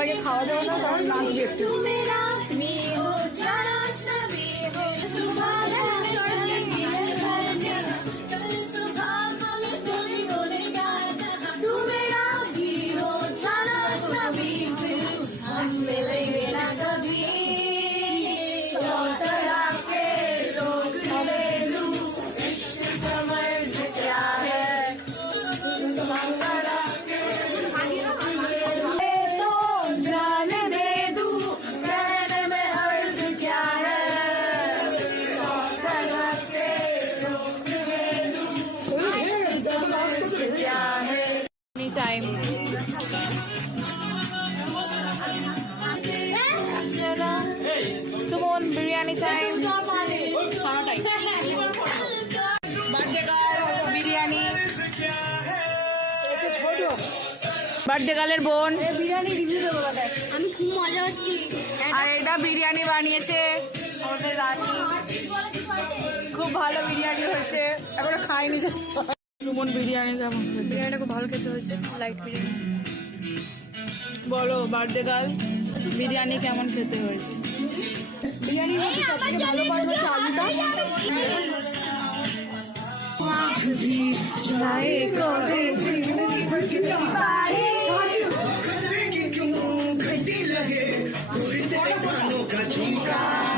সবাইকে খাওয়া দাওয়া দাও, তখন নাচবে একটু। Time Suman biryani time, birthday girl biryani, birthday গার্লের বোন বিরিয়ানি রিভিউ দেবো। আমি খুব মজা হচ্ছি। আর এটা বিরিয়ানি বানিয়েছে আমাদের রানী, খুব ভালো বিরিয়ানি হয়েছে, এখনো খাইনি। সুমন বিরিয়ানি কেমন? বিরিয়ানিটা খুব ভালো খেতে হয়েছে, লাইট বিরিয়ানি। বলো বার্থডে গার্ল বিরিয়ানি কেমন খেতে হয়েছে? বিরিয়ানির মধ্যে সবথেকে ভালো পার্ট হচ্ছে আলুটা। लगे पूरी तेरे कानों का झुमका